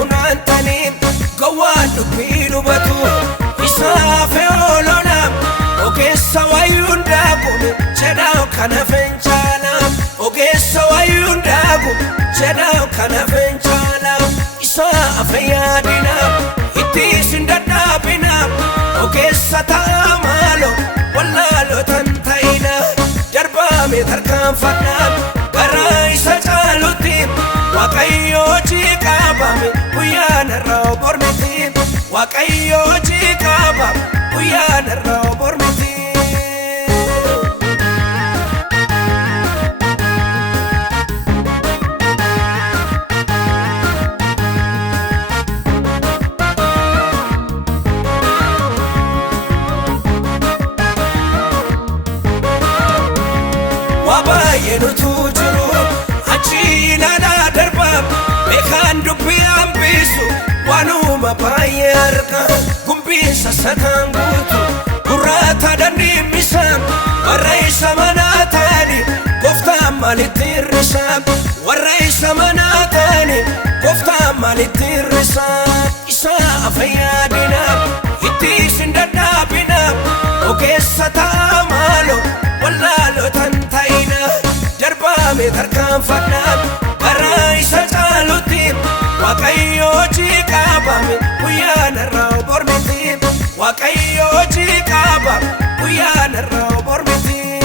funantani gawadu bilu batu isafe olona ogessa wayundagu chedao kana fenchala ogessa wayundagu chedao kana fenchala isafe yadina ittisindadabina ogessa tamalo wallalo tantaina darbame tarkan fadna Isa chaluti wakayo chikabame uyana rao bormiti wakayo chikabame uyana rao bormiti wabaye nutujuru Chilana darba mekan dubi ambisu wanuma bayarka gumbisa sakangutu kurata dani misam waraisa manatani kofta malitirisa waraisa manatani kofta malitirisa isa afayadina ittisindadabina ogessa tamalo wallalo tantaina darbame tarkan fadna Isa chaluti wakayo chikabame uyana rao bormiti wakayo chikabame uyana rao bormiti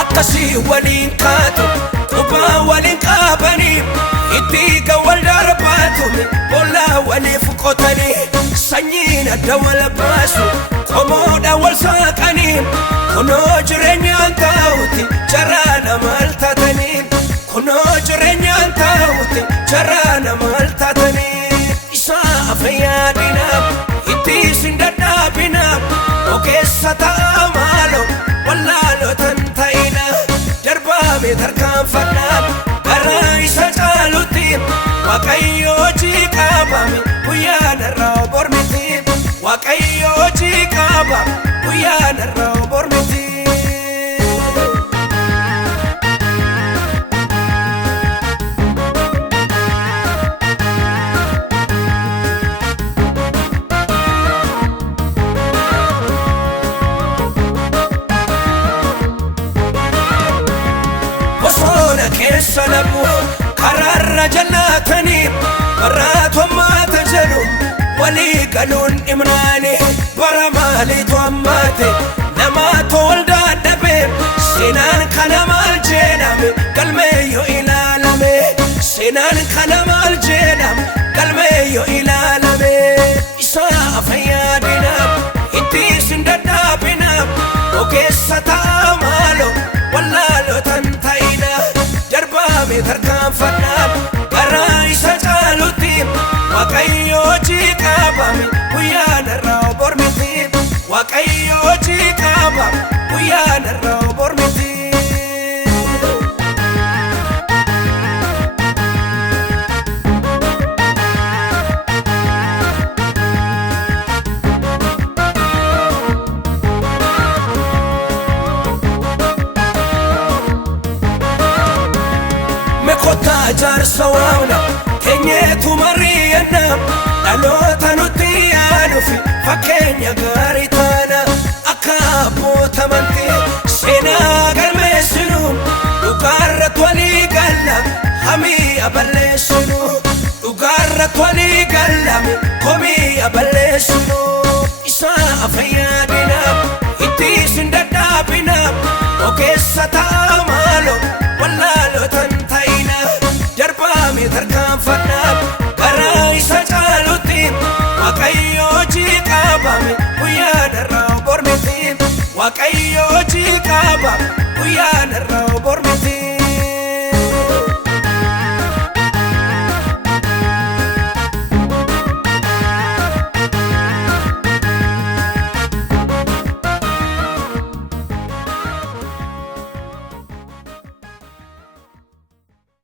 Akasi walin kato Kuba walin kabani Itiga wal darbatumi Bola wali fukotani Sanyina dawal basu Komoda wal sakani Kuno jirenyan tauti Jarana maltatani Kuno jirenyan tauti Jarana maltatani Isa afayadina Ittisindadabina Ogessa tamalo Wallalo tantaina Darbame tarkan fadna Isa chaluti wakayo chikabame uyana rao bormiti wakayo chikabame uyana rao bormiti Salamu kararra jannatani barato mata janu wali galun imrani baramali to amate namato walda dabe sinan kana mal jename kalme yo ilalame sinan kana mal jename kalme yo ilalame isa afayadina ittisindadabina ogessa tamalo wallalo tantaina tarkan fadna Isa chaluti wakayo chikabame uyana rao bormiti wakayo chikabame uyana rao bormiti Jar sawana kenyetu mariyana Dalota nutiyanu fi fakenya garitana Akabu tamanti sena galmesinu Ugarrat wali gallam hami abalesinu Ugarrat wali gallam komi abalesinu Isa afayadina ittisindadabina ogessa